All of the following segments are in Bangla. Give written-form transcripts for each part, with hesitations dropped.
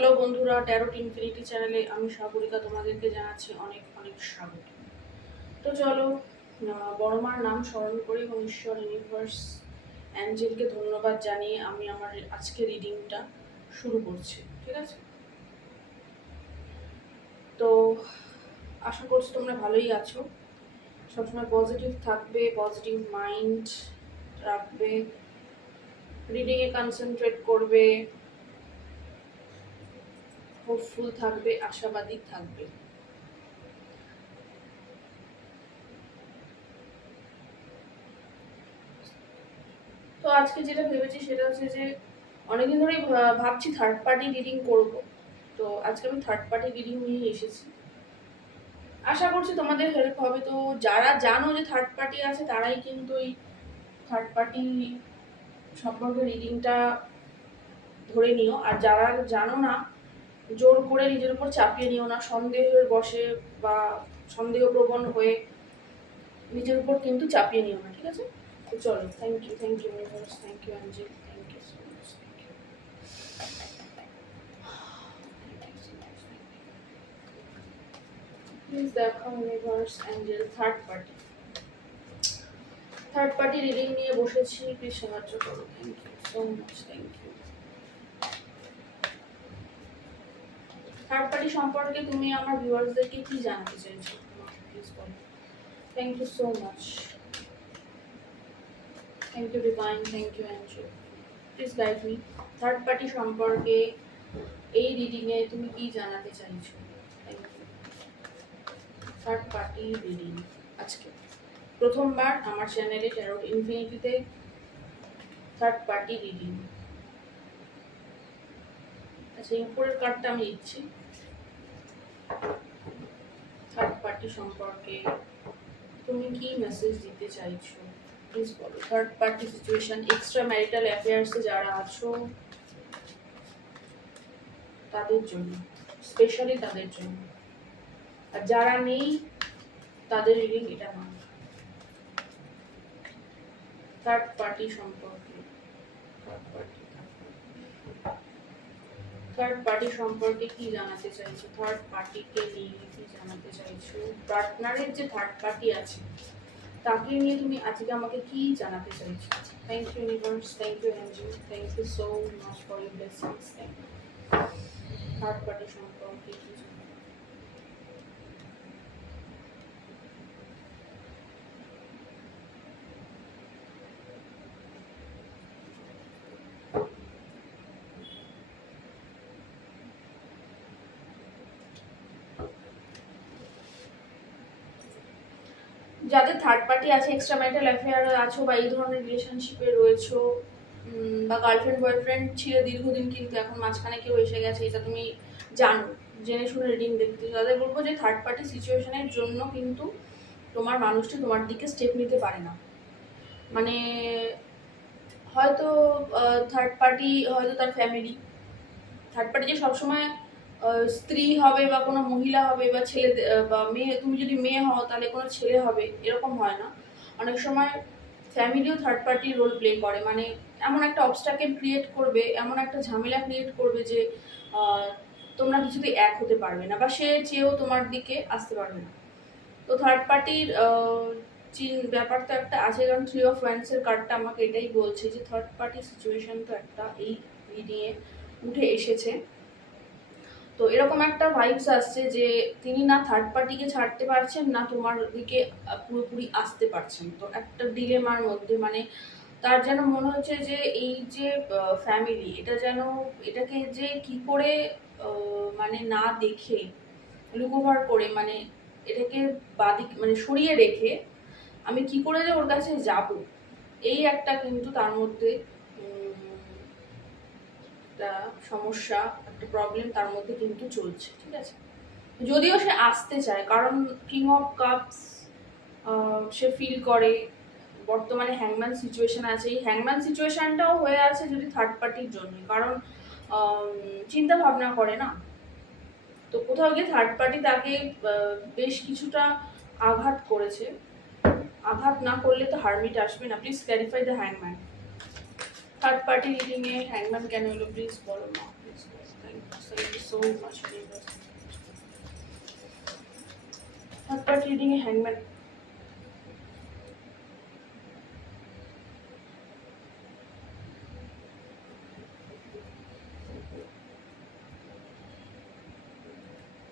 হ্যালো বন্ধুরা, ট্যারোট ইনফিনিটি চ্যানেলে আমি সাগরিকা তোমাদেরকে জানাচ্ছি অনেক অনেক স্বাগত। তো চলো বড় মার নাম স্মরণ করি এবং ঈশ্বর, ইউনিভার্স, অ্যাঞ্জেলকে ধন্যবাদ জানিয়ে আমি আমার আজকে রিডিংটা শুরু করছি। ঠিক আছে? তো আশা করছি তোমরা ভালোই আছো, সবসময় পজিটিভ থাকবে, পজিটিভ মাইন্ড রাখবে, রিডিংয়ে কনসেন্ট্রেট করবে, হোপফুল থাকবে, আশাবাদী থাকবে। তো আজকে যেটা ভেবেছি সেটা হচ্ছে যে অনেকদিন ধরেই ভাবছি থার্ড পার্টি রিডিং করব। তো আজকে আমি থার্ড পার্টি রিডিং নিয়ে এসেছি, আশা করছি তোমাদের হেল্প হবে। তো যারা জানো যে থার্ড পার্টি আছে তারাই কিন্তু এই থার্ড পার্টি সম্পর্কে রিডিংটা ধরে নিও, আর যারা জানো না জোর করে নিজের উপর চাপিয়ে নিও না, সন্দেহের বশে বা সন্দেহপ্রবণ হয়ে নিজের উপর কিন্তু চাপিয়ে নিও না। ঠিক আছে? তো চলো, thank you universe, thank you angel, thank you so much. Please দেখাও universe, angel, third party reading নিয়ে বসেছি, প্লিজ সাহায্য করো। Thank you so much, thank you. Third party সম্পর্কে তুমি আমার ভিউয়ার্সদেরকে কি জানাতে চাইছো প্লিজ বলো। Thank you so much, thank you divine, thank you angel, please guide me. Third party সম্পর্কে এই রিডিংয়ে তুমি কি জানাতে চাইছো? Thank you. Third party reading আজকে প্রথমবার আমার চ্যানেলে ট্যারোট ইনফিনিটিতে থার্ড পার্টি রিডিং। আচ্ছা, এই উপরের কার্ডটা আমি দিচ্ছি। থার্ড পার্টি সম্পর্কে তুমি কি মেসেজ দিতে চাইছো প্লিজ বলো। Third party situation, extra marital অ্যাফেয়ার্সে যারা আছো তাদের জন্য, স্পেশালি তাদের জন্য, আর যারা নেই তাদের রিডিং এটা নয়। থার্ড পার্টি সম্পর্কে, থার্ড পার্টি সম্পর্কে কি জানাতে চাইছো? থার্ড পার্টিকে নিয়ে কি জানাতে চাইছো? পার্টনারের যে থার্ড পার্টি আছে তাকে নিয়ে তুমি আজকে আমাকে কি জানাতে চাইছো? Thank you universe, thank you angel, thank you so much for your blessings. Thank you. Third party সম্পর্কে কি জানাতে, যাদের থার্ড পার্টি আছে, এক্সট্রা ম্যারিটাল অ্যাফেয়ারে আছো বা এই ধরনের রিলেশনশিপে রয়েছো, বা গার্লফ্রেন্ড বয়ফ্রেন্ড ছিল দীর্ঘদিন কিন্তু এখন মাঝখানে কেউ এসে গেছে, এটা তুমি জানো, জেনে শুনে রিডিং দেখতে, তাদের বলবো যে থার্ড পার্টি সিচুয়েশনের জন্য কিন্তু তোমার মানুষটি তোমার দিকে স্টেপ নিতে পারে না। মানে হয়তো থার্ড পার্টি হয়তো তার ফ্যামিলি, থার্ড পার্টি যে সবসময় স্ত্রী হবে বা কোনো মহিলা হবে বা ছেলে বা মেয়ে, তুমি যদি মেয়ে হও তাহলে কোনো ছেলে হবে এরকম হয় না। অনেক সময় ফ্যামিলিও থার্ড পার্টি রোল প্লে করে, মানে এমন একটা অবস্টাকেল ক্রিয়েট করবে, এমন একটা ঝামেলা ক্রিয়েট করবে যে তোমরা কিছুতে এক হতে পারবে না বা সে চেয়েও তোমার দিকে আসতে পারবে না। তো থার্ড পার্টির ব্যাপার তো একটা আছে, কারণ থ্রি অফ ওয়ান্ডসের কার্ডটা আমাকে এটাই বলছে যে থার্ড পার্টি সিচুয়েশন তো একটা এই রিডিংয়ে উঠে এসেছে। তো এরকম একটা ভাইবস আসছে যে তিনি না থার্ড পার্টিকে ছাড়তে পারছেন না তোমার দিকে পুরোপুরি আসতে পারছেন, তো একটা ডিলেমার মধ্যে, মানে তার যেন মনে হচ্ছে যে এই যে ফ্যামিলি, এটা যেন এটাকে যে কি করে মানে না দেখে, লুকোভার করে, মানে এটাকে বাদিক মানে সরিয়ে রেখে আমি কি করে যে ওর কাছে যাব, এই একটা কিন্তু তার মধ্যে একটা সমস্যা, একটা প্রবলেম তার মধ্যে কিন্তু চলছে। ঠিক আছে? যদিও সে আসতে চায়, কারণ কিং অফ কাপস সে ফিল করে বর্তমানে হ্যাংম্যান সিচুয়েশন আছে, এই হ্যাংম্যান সিচুয়েশনটাও হয়ে আছে যদি থার্ড পার্টির জন্য, কারণ চিন্তা ভাবনা করে না, তো কোথাও গিয়ে থার্ড পার্টি তাকে বেশ কিছুটা আঘাত করেছে। আঘাত না করলে তো হারমিট আসবে না। প্লিজ ক্ল্যারিফাই দ্য হ্যাংম্যান। থার্ড পার্টি রিডিং এ হ্যাংম্যান কেন এলো প্লিজ বলো না, please. Thank you so much, universe. Third party reading a hangman.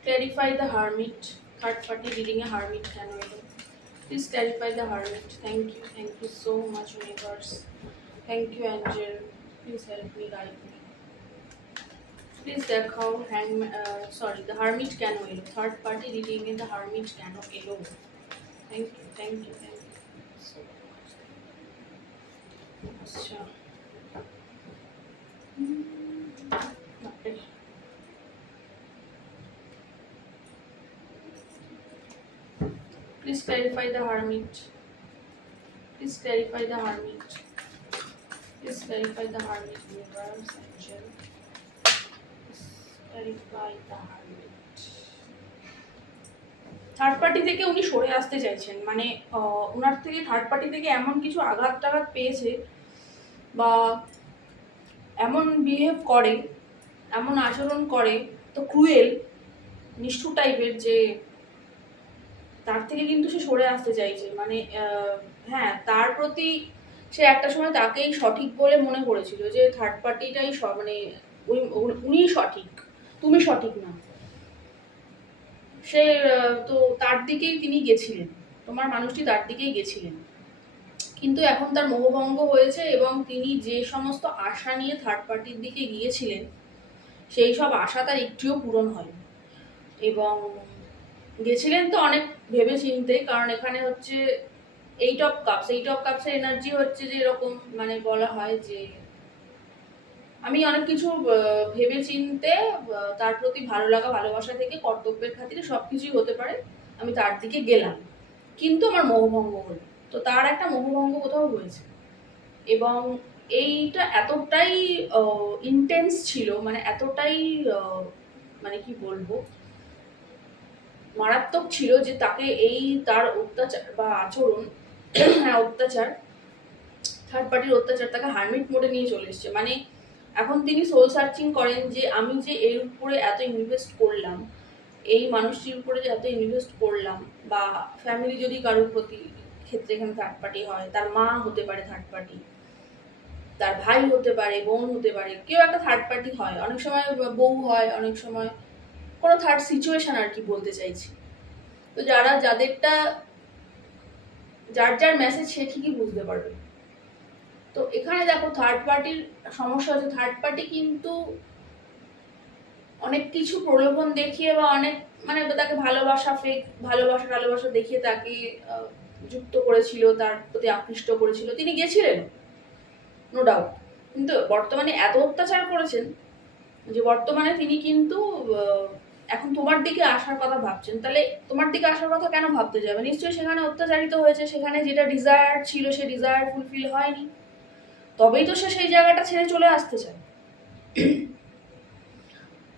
Clarify the hermit. Third party reading a hermit can we? Please clarify the hermit. Thank you so much, universe. Thank you, angel. Please help me, guide me. Please দেখাও the hermit কেন এলো? Third party reading A the hermit কেন এলো? Thank you so much. আচ্ছা Please clarify the hermit. Please clarify the hermit. Please clarify the hermit, universe, angel. Please clarify the hermit. Third party থেকে উনি সরে আসতে চাইছেন, মানে ওনার থেকে থার্ড পার্টি থেকে এমন কিছু আঘাত টাঘাত পেয়েছে বা এমন বিহেভ করে, এমন আচরণ করে, তো ক্রুয়েল, নিষ্ঠুর টাইপের, যে তার থেকে কিন্তু সে সরে আসতে চাইছে। মানে হ্যাঁ, তার প্রতি সে একটা সময় তাকেই সঠিক বলে মনে করেছিল, যে থার্ড পার্টিটাই মানে উনিই সঠিক, তুমি সঠিক না। সে তো তার দিকেই তিনি গেছিলেন, তোমার মানুষটি তার দিকেই গেছিলেন, কিন্তু এখন তার মোহভঙ্গ হয়েছে এবং তিনি যে সমস্ত আশা নিয়ে থার্ড পার্টির দিকে গিয়েছিলেন সেই সব আশা তার একটুও পূরণ হয়নি। এবং গেছিলেন তো অনেক ভেবে চিনতে, কারণ এখানে হচ্ছে এইট অফ কাপসের এনার্জি হচ্ছে যে এরকম, মানে বলা হয় যে আমি অনেক কিছু ভেবে চিনতে, তার প্রতি ভালো লাগা ভালোবাসা থেকে কর্তব্যের খাতিরে সবকিছুই হতে পারে, আমি তার দিকে গেলাম, কিন্তু আমার মোহভঙ্গ হলো। তো তার একটা মোহভঙ্গ কোথাও হয়েছে, এবং এইটা এতটাই ইন্টেন্স ছিল, মানে এতটাই মানে কি বলবো, মারাত্মক ছিল, যে তাকে এই তার অত্যাচার বা আচরণ, হ্যাঁ অত্যাচার, থার্ড পার্টির অত্যাচার তাকে হারমিট মোডে নিয়ে চলে এসছে। মানে এখন তিনি সোল সার্চিং করেন, যে আমি যে এর উপরে এত ইনভেস্ট করলাম, এই মানুষটির উপরে যে এত ইনভেস্ট করলাম, বা ফ্যামিলি যদি কারোর প্রতি ক্ষেত্রে এখানে থার্ড পার্টি হয়, তার মা হতে পারে থার্ড পার্টি, তার ভাই হতে পারে, বোন হতে পারে, কেউ একটা থার্ড পার্টি হয়, অনেক সময় বউ হয়, অনেক সময় কোনো থার্ড সিচুয়েশন আর কি বলতে চাইছি। তো যাদেরটা যার মেসেজ সে ঠিকই বুঝতে পারবে। তো এখানে দেখো থার্ড পার্টির সমস্যা হচ্ছে, থার্ড পার্টি কিন্তু অনেক কিছু প্রলোভন দেখিয়ে বা অনেক, মানে তাকে ভালোবাসা দেখিয়ে তাকে যুক্ত করেছিল, তার প্রতি আকৃষ্ট করেছিল, তিনি গেছিলেন নো ডাউট, কিন্তু বর্তমানে এত অত্যাচার করেছেন যে বর্তমানে তিনি কিন্তু এখন তোমার দিকে আসার কথা ভাবছেন। তাহলে তোমার দিকে আসার কথা কেন ভাবতে যাবে? নিশ্চয়ই সেখানে অত্যাচারিত হয়েছে, সেখানে যেটা ডিজায়ার ছিল সে ডিজায়ার ফুলফিল হয়নি, তবেই তো সে সেই জায়গাটা ছেড়ে চলে আসতে চায়।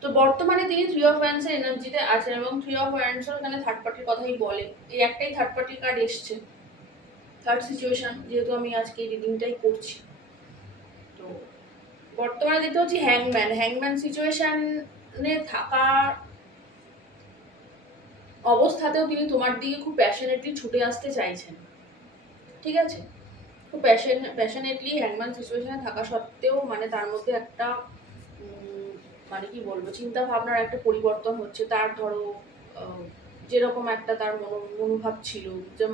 তো বর্তমানে তিনি থ্রি অফ ওয়ান্ডসের এনার্জিতে আছেন, এবং থ্রি অফ ওয়ান্ডসও এখানে থার্ড পার্টির কথাই বলে। এই একটাই থার্ড পার্টির কার্ড এসছে, থার্ড সিচুয়েশন, যেহেতু আমি আজকে এই রিডিংটাই করছি। তো বর্তমানে দেখতে হচ্ছে হ্যাংম্যান সিচুয়েশনে থাকা অবস্থাতেও তিনি তোমার দিকে খুব প্যাশনেটলি ছুটে আসতে চাইছেন, ঠিক আছে? খুব প্যাশনেটলি হ্যাংম্যান সিচুয়েশনে থাকা সত্ত্বেও, মানে তার মধ্যে একটা মানে কি বলবো, চিন্তা ভাবনার একটা পরিবর্তন হচ্ছে। তার ধরো যেরকম একটা তার মনোভাব ছিল, যে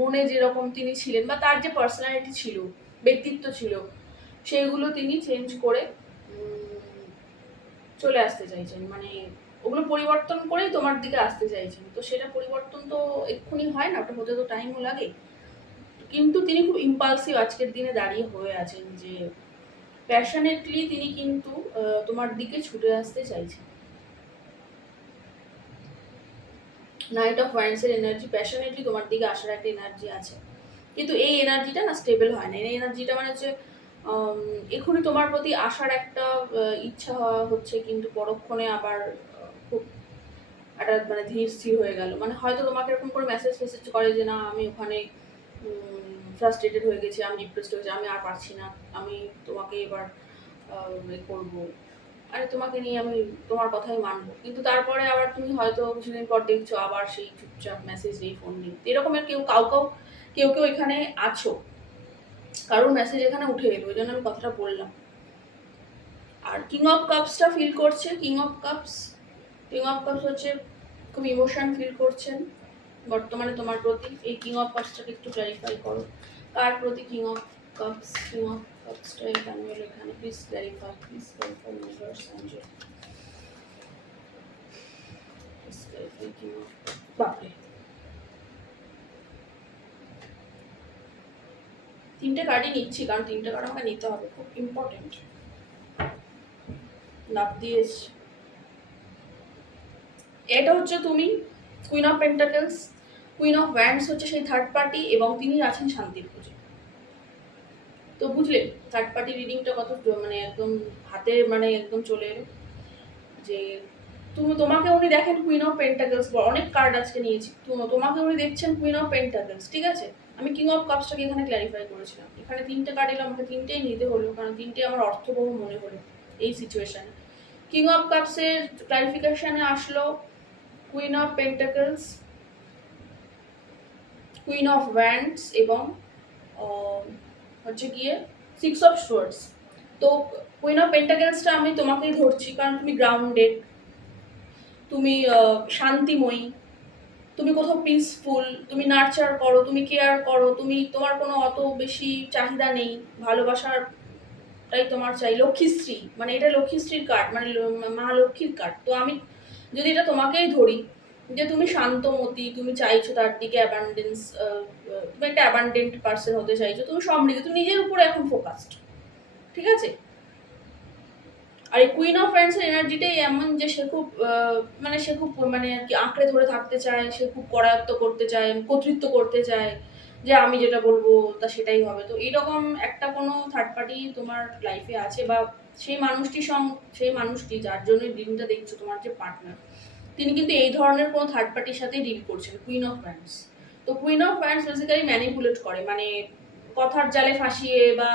মনে যেরকম তিনি ছিলেন, বা তার যে পার্সোনালিটি ছিল, ব্যক্তিত্ব ছিল, সেগুলো তিনি চেঞ্জ করে চলে আসতে চাইছেন, মানে ওগুলো পরিবর্তন করেই তোমার দিকে আসতে চাইছেন। তো সেটা পরিবর্তন তো এক্ষুনি হয় না, ওটা হতে তো টাইমও লাগে, কিন্তু তিনি খুব ইম্পালসিভ আজকের দিনে দাঁড়িয়ে হয়ে আছেন, যে প্যাশনেটলি তিনি কিন্তু তোমার দিকে ছুটে আসতে চাইছেন। নাইট অফ ওয়ান্ডসের এনার্জি, প্যাশনেটলি তোমার দিকে আসার একটা এনার্জি আছে, কিন্তু এই এনার্জিটা না স্টেবল হয় না। এই এনার্জিটা মানে হচ্ছে এখনই তোমার প্রতি আসার একটা ইচ্ছা হচ্ছে, কিন্তু পরক্ষণে আবার খুব একটা মানে ধীর স্থির হয়ে গেল। মানে হয়তো তোমাকে এরকম করে মেসেজ করে যে না আমি ওখানে ফ্রাস্ট্রেটেড হয়ে গেছি, আমি ডিপ্রেসড হয়েছি, আমি আর পারছি না, আমি তোমাকে এবার করবো, আরে তোমাকে নিয়ে আমি তোমার কথাই মানবো, কিন্তু তারপরে আবার তুমি হয়তো কিছুদিন পর দেখছো আবার সেই চুপচাপ মেসেজ নেই, ফোন নেই। এরকমের কেউ কেউ এখানে আছো, কারোর মেসেজ এখানে উঠে এলো, ওই জন্য আমি কথাটা বললাম। আর কিং অফ কাপসটা ফিল করছে, কিং অফ কাপস হচ্ছে খুব ইমোশন ফিল করছেন বর্তমানে তোমার প্রতি। এই কিং অফ কাপসটাকে একটু ক্ল্যারিফাই করো, কার প্রতি কিং অফ কাপসটা কেন এলো এখানে? Please clarify universe Angel, please clarify king of. বাপরে, তিনটে কার্ডই নিচ্ছি, কারণ তিনটে কার্ড আমাকে নিতে হবে, খুব ইম্পর্টেন্ট। লাভ দিয়েছি, এটা হচ্ছে তুমি, queen of pentacles. Queen of wands হচ্ছে সেই থার্ড পার্টি, এবং তিনি আছেন শান্তির খোঁজে। তো বুঝলে থার্ড পার্টি রিডিংটা কত মানে একদম হাতে মানে একদম চলে এলো, যে তোমাকে উনি দেখেন কুইন অফ পেন্টাকেলস। অনেক কার্ড আজকে নিয়েছি, তোমাকে উনি দেখছেন কুইন অফ পেন্টাকেলস, ঠিক আছে। আমি কিং অফ কাপসটাকে এখানে ক্ল্যারিফাই করেছিলাম, এখানে তিনটে কার্ড এলো, আমাকে তিনটেই নিতে হলো, কারণ তিনটে আমার অর্থবহ মনে হলো এই সিচুয়েশনে। কিং অফ কাপসের ক্লারিফিকেশনে আসলো queen of pentacles, queen of wands, এবং হচ্ছে গিয়ে সিক্স অফ সোয়ার্ডস। তো কুইন অফ পেন্টাকেলসটা আমি তোমাকেই ধরছি, কারণ তুমি গ্রাউন্ডেড, তুমি শান্তিময়ী, তুমি কোথাও পিসফুল, তুমি নার্চার করো, তুমি কেয়ার করো, তোমার কোনো অত বেশি চাহিদা নেই, ভালোবাসাটাই তোমার চাই। লক্ষ্মীশ্রী, মানে এটা লক্ষ্মীশ্রীর কার্ড, মানে মা লক্ষ্মীর কার্ড। তো আমি যদি এটা তোমাকেই ধরি, যে তুমি শান্তমতি, তুমি চাইছো তার দিকে অ্যাবান্ডেন্স, তুমি একটা অ্যাবান্ডেন্ট পার্সন হতে চাইছো, তুমি সমৃদ্ধ, তুমি নিজের উপরে এখন ফোকাসড, ঠিক আছে। আর এই কুইন অফ ওয়ান্ডসের এনার্জিটাই এমন যে সে খুব মানে আর কি আঁকড়ে ধরে থাকতে চায়, সে খুব করায়ত্ত করতে চায়, কর্তৃত্ব করতে চায়, যে আমি যেটা বলবো তা সেটাই হবে। তো এইরকম একটা কোনো থার্ড পার্টি তোমার লাইফে আছে, বা সেই মানুষটি যার জন্য ডিলটা দেখছো, তোমার যে পার্টনার, তিনি কিন্তু এই ধরনের কোনো থার্ড পার্টির সাথেই ডিল করছেন, কুইন অফ ওয়ান্ডস। তো queen of wands basically manipulate করে, মানে কথার জালে ফাঁসিয়ে বা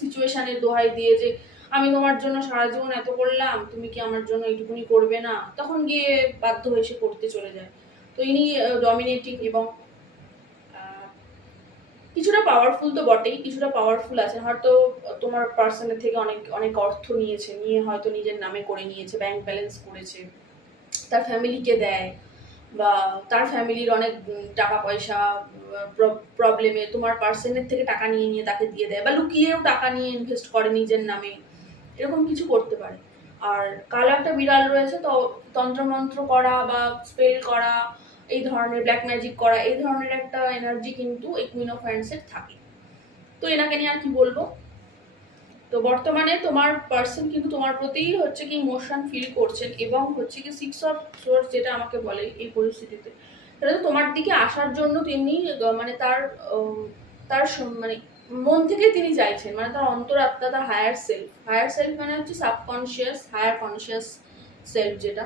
সিচুয়েশনের দোহাই দিয়ে, যে আমি তোমার জন্য সারা জীবন এত করলাম, তুমি কি আমার জন্য এইটুকুনি করবে না, তখন গিয়ে বাধ্য হয়ে সে করতে চলে যায়। তো ইনি ডমিনেটিং, এবং কিছুটা পাওয়ারফুল তো বটেই, কিছুটা পাওয়ারফুল আছে, হয়তো তোমার পার্সনের থেকে অনেক অনেক অর্থ নিয়ে হয়তো নিজের নামে করে নিয়েছে, ব্যাংক ব্যালেন্স করেছে, তার ফ্যামিলিকে দেয়, বা তার ফ্যামিলির অনেক টাকা পয়সা প্রবলেমে তোমার পার্সনের থেকে টাকা নিয়ে তাকে দিয়ে দেয়, বা লুকিয়েও টাকা নিয়ে ইনভেস্ট করে নিজের নামে, এরকম কিছু করতে পারে। আর কালো একটা বিড়াল রয়েছে, তো তন্ত্রমন্ত্র করা বা স্পেল করা, এই ধরনের ব্ল্যাক ম্যাজিক করা, এই ধরনের একটা এনার্জি কিন্তু এই কুইন অফ হ্যান্ডসের থাকে। তো এনাকে নিয়ে আর কি বলবো। তো বর্তমানে তোমার পার্সন কিন্তু তোমার প্রতি হচ্ছে কি ইমোশন ফিল করছেন, এবং হচ্ছে কি সিক্স অফ সোর্স যেটা আমাকে বলে এই পরিস্থিতিতে, সেটা তো তোমার দিকে আসার জন্য তিনি মানে তার মানে মন থেকে তিনি চাইছেন, মানে তার অন্তরাত্মা, তার হায়ার সেলফ মানে হচ্ছে সাবকনশিয়াস, হায়ার কনশিয়াস সেলফ, যেটা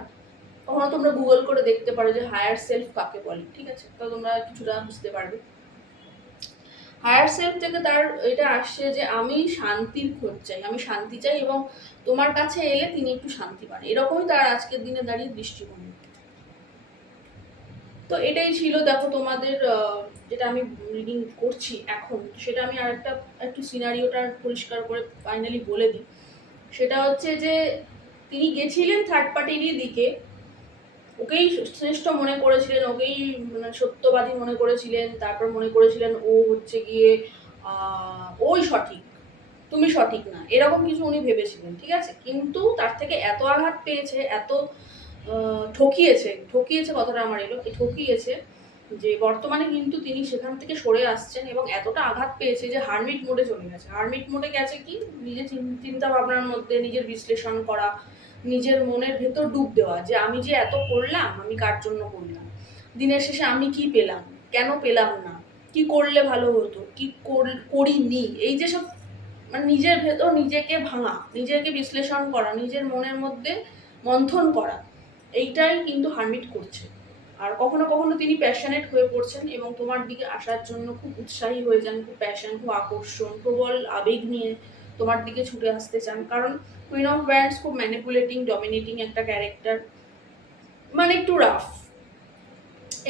কখনো তোমরা গুগল করে দেখতে পারো যে হায়ার সেলফ কাকে বলে, ঠিক আছে, তো তোমরা কিছুটা বুঝতে পারবে। হায়ার সেলফ থেকে তার এটা আসছে যে আমি শান্তির খোঁজ চাই, আমি শান্তি চাই, এবং তোমার কাছে এলে তিনি একটু শান্তি পান, এরকমই তার আজকের দিনে দাঁড়িয়ে দৃষ্টিভঙ্গি। তো এটাই ছিল, দেখো তোমাদের যেটা আমি রিডিং করছি এখন, সেটা আমি একটু সিনারিওটা পরিষ্কার করে ফাইনালি বলে দিই। সেটা হচ্ছে যে তিনি গেছিলেন থার্ড পার্টিরই দিকে, ওকেই শ্রেষ্ঠ মনে করেছিলেন, ওকেই মানে সত্যবাদী মনে করেছিলেন, তারপর মনে করেছিলেন ও হচ্ছে গিয়ে ওই সঠিক, তুমি সঠিক না, এরকম কিছু উনি ভেবেছিলেন, ঠিক আছে। কিন্তু তার থেকে এত আঘাত পেয়েছে, এত ঠকিয়েছে কথাটা আমার এলো, ঠকিয়েছে, যে বর্তমানে কিন্তু তিনি সেখান থেকে সরে আসছেন, এবং এতটা আঘাত পেয়েছে যে হারমিট মোডে চলে গেছে। হারমিট মোডে গেছে কি, নিজের চিন্তা ভাবনার মধ্যে নিজের বিশ্লেষণ করা, নিজের মনের ভেতর ডুব দেওয়া, যে আমি যে এত করলাম, আমি কার জন্য করলাম, দিনের শেষে আমি কি পেলাম, কেন পেলাম না, কি করলে ভালো হতো, কি করিনি, এই যে সব মানে নিজের ভেতর নিজেকে ভাঙা, নিজেকে বিশ্লেষণ করা, নিজের মনের মধ্যে মন্থন করা, এইটাই কিন্তু হারমিট করছে। আর কখনো কখনো তিনি প্যাশনেট হয়ে পড়ছেন, এবং তোমার দিকে আসার জন্য খুব উৎসাহী হয়ে যান, খুব প্যাশন, খুব আকর্ষণ, প্রবল আবেগ নিয়ে তোমার দিকে ছুটে আসতে চান, কারণ কুইন অফ ওয়ান্ডস খুব ম্যানিপুলেটিং, ডমিনেটিং একটা ক্যারেক্টার, মানে একটু রাফ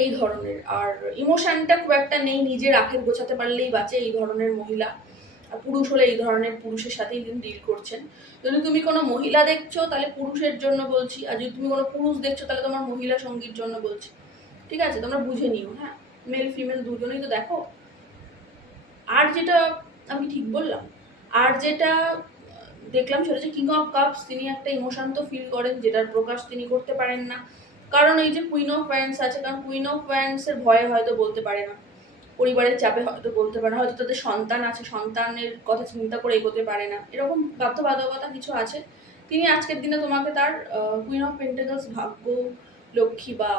এই ধরনের, আর ইমোশনটা খুব একটা নেই, নিজের আখের গোছাতে পারলেই বাঁচে এই ধরনের মহিলা। আর পুরুষ হলে এই ধরনের পুরুষের সাথেই তিনি ডিল করছেন। যদি তুমি কোনো মহিলা দেখছো তাহলে পুরুষের জন্য বলছি, আর যদি তুমি কোনো পুরুষ দেখছো তাহলে তোমার মহিলা সঙ্গীর জন্য বলছি, ঠিক আছে? তোমরা বুঝে নিও, হ্যাঁ, মেল ফিমেল দুজনেই তো দেখো। আর যেটা আমি ঠিক বললাম, আর যেটা দেখলাম সেটা হচ্ছে কিং অফ কাপস, তিনি একটা ইমোশন তো ফিল করেন যেটার প্রকাশ তিনি করতে পারেন না, কারণ এই যে কুইন অফ ওয়ান্ডস আছে, কারণ কুইন অফ ওয়ান্ডস এর ভয়ে হয়তো বলতে পারে না, পরিবারের চাপে হয়তো বলতে পারে না, হয়তো তাদের সন্তান আছে, সন্তানের কথা চিন্তা করে এগোতে পারে না, এরকম বাধ্যবাধকতা কিছু আছে। তিনি আজকের দিনে তোমাকে তার কুইন অফ পেন্টাকলস, ভাগ্য, লক্ষ্মী বা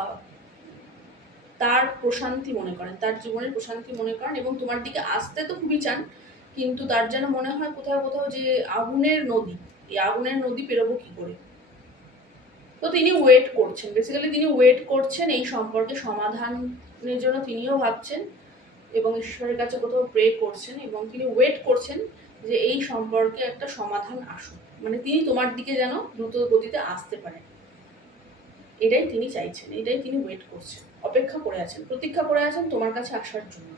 তার প্রশান্তি মনে করেন, তার জীবনের প্রশান্তি মনে করেন, এবং তোমার দিকে আসতে তো খুবই চান, কিন্তু তার যেন মনে হয় কোথাও কোথাও যে আগুনের নদী, এই আগুনের নদী পেরোবো কি করে। তো তিনি ওয়েট করছেন, বেসিক্যালি তিনি ওয়েট করছেন এই সম্পর্কে সমাধানের জন্য, তিনিও ভাবছেন এবং ঈশ্বরের কাছে কোথাও প্রে করছেন, এবং তিনি ওয়েট করছেন যে এই সম্পর্কে একটা সমাধান আসুক, মানে তিনি তোমার দিকে যেন দ্রুত গতিতে আসতে পারেন, এটাই তিনি চাইছেন, এটাই তিনি ওয়েট করছেন, অপেক্ষা করে আছেন, প্রতীক্ষা করে আছেন তোমার কাছে আসার জন্য।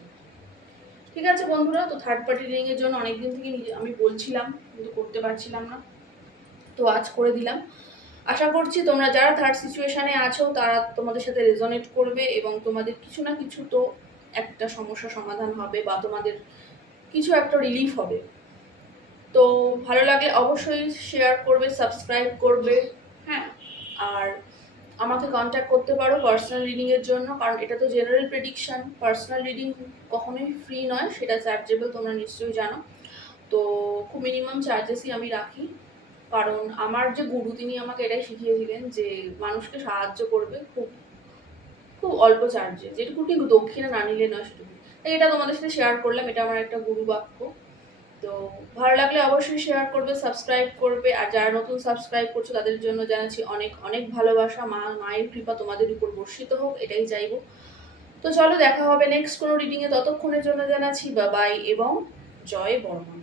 ঠিক আছে বন্ধুরা, তো থার্ড পার্টি রিডিং এর জন্য অনেকদিন থেকে আমি বলছিলাম কিন্তু করতে পারছিলাম না, তো আজ করে দিলাম। আশা করছি তোমরা যারা থার্ড সিচুয়েশনে আছো তারা তোমাদের সাথে রেজোনেট করবে, এবং তোমাদের কিছু না কিছু তো একটা সমস্যা সমাধান হবে, বা তোমাদের কিছু একটা রিলিফ হবে। তো ভালো লাগলে অবশ্যই শেয়ার করবে, সাবস্ক্রাইব করবে, হ্যাঁ। আর আমাকে কন্ট্যাক্ট করতে পারো পার্সোনাল রিডিংয়ের জন্য, কারণ এটা তো জেনারেল প্রেডিকশন, পার্সোনাল রিডিং কখনোই ফ্রি নয়, সেটা চার্জেবল, তোমরা নিশ্চয়ই জানো। তো খুব মিনিমাম চার্জেসই আমি রাখি, কারণ আমার যে গুরু তিনি আমাকে এটাই শিখিয়েছিলেন যে মানুষকে সাহায্য করবে খুব খুব অল্প চার্জে, যেটুকু কিন্তু দক্ষিণা না নিলে নয় সেটুকু। তাই এটা তোমাদের সাথে শেয়ার করলাম, এটা আমার একটা গুরু বাক্য। তো ভালো লাগলে অবশ্যই শেয়ার করবে, সাবস্ক্রাইব করবে, আর যারা নতুন সাবস্ক্রাইব করছো তাদের জন্য জানাচ্ছি অনেক অনেক ভালোবাসা, মায়ের কৃপা তোমাদের উপর বর্ষিত হোক, এটাই চাইবো। তো চলো দেখা হবে নেক্সট কোনো রিডিংয়ে, ততক্ষণের জন্য জানাচ্ছি বাই এবং জয় বর্মন।